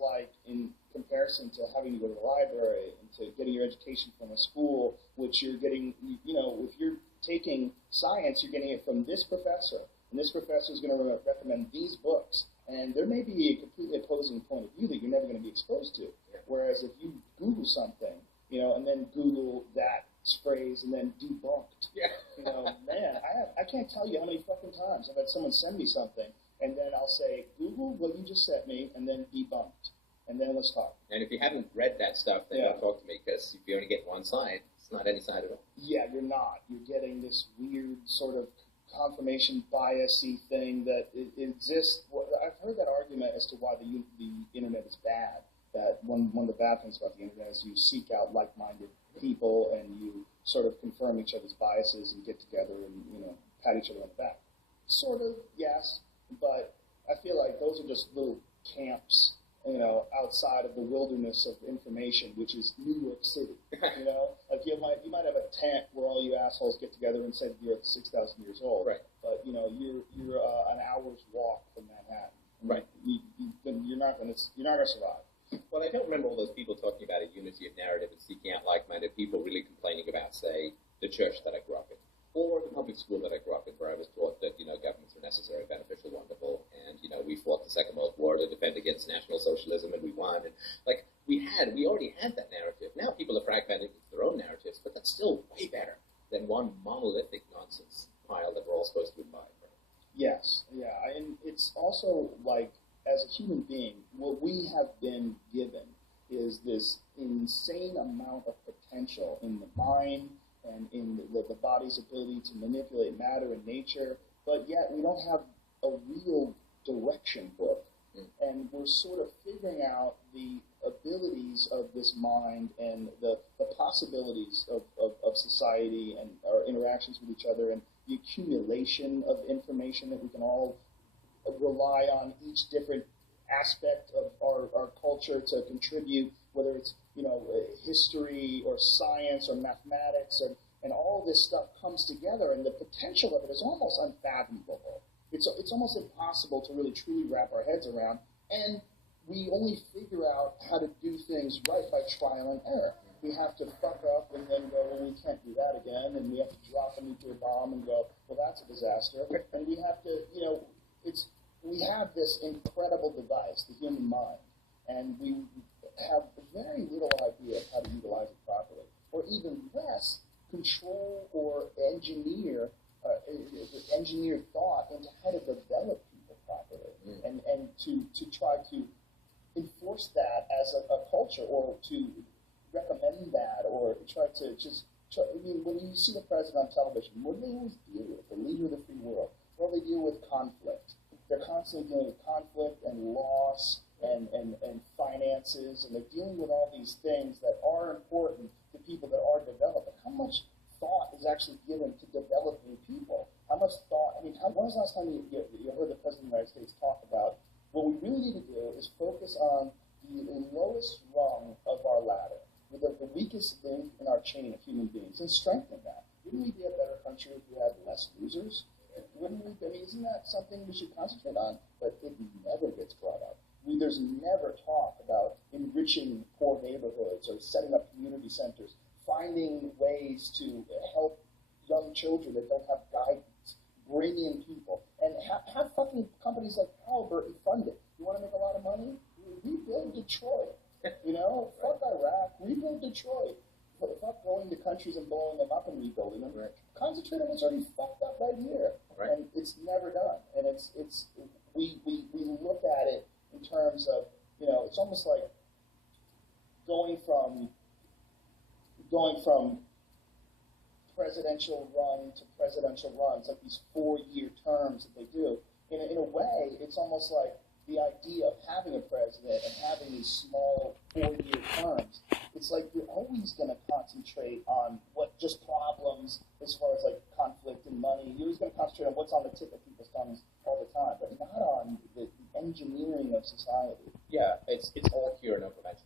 like in comparison to having to go to the library and to getting your education from a school, which you're getting, if you're taking science, you're getting it from this professor, and this professor is going to recommend these books, and there may be a completely opposing point of view that you're never going to be exposed to. Yeah. Whereas if you Google something, and then Google that phrase and then debunked, man, I can't tell you how many fucking times I've had someone send me something, and then I'll say, Google what you just sent me, and then debunked. And then let's talk. And if you haven't read that stuff, then don't talk to me, because if you only get one side, it's not any side at all. Yeah, you're not. You're getting this weird sort of confirmation bias-y thing that exists. I've heard that argument as to why the internet is bad, that one of the bad things about the internet is you seek out like-minded people and you sort of confirm each other's biases and get together and, pat each other on the back. Sort of, yes, but I feel like those are just little camps, outside of the wilderness of information, which is New York City. Like you might have a tent where all you assholes get together and say the Earth's 6,000 years old. Right. But you're an hour's walk from Manhattan. Right. You're not gonna survive. Well, I don't remember all those people talking about a unity of narrative and seeking out like-minded people really complaining about, say, the church that I grew up in, or the public school that I grew up in, where I was taught that, governments were necessary, beneficial, wonderful, and, we fought the Second World War to defend against National Socialism, and we won. And, we already had that narrative. Now people are fragmented into their own narratives, but that's still way better than one monolithic nonsense pile that we're all supposed to imbibe. Right? Yes, yeah, and it's also like, as a human being, what we have been given is this insane amount of potential in the mind and in the body's ability to manipulate matter and nature, but yet we don't have a real direction book. And we're sort of figuring out the abilities of this mind and the possibilities of society and our interactions with each other and the accumulation of information that we can all rely on each different aspect of our culture to contribute, whether it's history or science or mathematics, and all this stuff comes together, and the potential of it is almost unfathomable. It's almost impossible to really truly wrap our heads around, and we only figure out how to do things right by trial and error. We have to fuck up and then go, well, we can't do that again, and we have to drop a nuclear bomb and go, well, that's a disaster, and we have to, we have this incredible device, the human mind, and we have very little idea of how to utilize it properly, or even less, control or engineer thought into how to develop people properly, and to try to enforce that as a culture, or to recommend that, or try to when you see the president on television, what do they always deal with? The leader of the free world. Well, they deal with conflict. They're constantly dealing with conflict and loss and finances, and they're dealing with all these things that are important to people that are developing. How much thought is actually given to developing people? How much thought, when was the last time you heard the President of the United States talk about what we really need to do is focus on the lowest rung of our ladder, the weakest link in our chain of human beings, and strengthen that? Wouldn't we be a better country if we had less losers? Wouldn't we? Isn't that something we should concentrate on? But it never gets brought up. There's never talk about enriching poor neighborhoods or setting up community centers, finding ways to help young children that don't have guidance, bring in people, and have fucking companies like Halliburton fund it. You want to make a lot of money? Rebuild Detroit. Fuck Iraq, rebuild Detroit. Fuck going to countries and blowing them up and rebuilding them. Right. Concentrate on what's already fucked up right here. Right. And it's never done. And we look at it in terms of, it's almost like going from presidential run to presidential run. It's like these 4-year terms that they do. In a way, it's almost like the idea of having a president and having these small 4-year terms. It's like you're always going to concentrate on just problems as far as like conflict and money. You're always going to concentrate on what's on the tip of people's tongues all the time, but not on the engineering of society. Yeah, it's all cure, no prevention.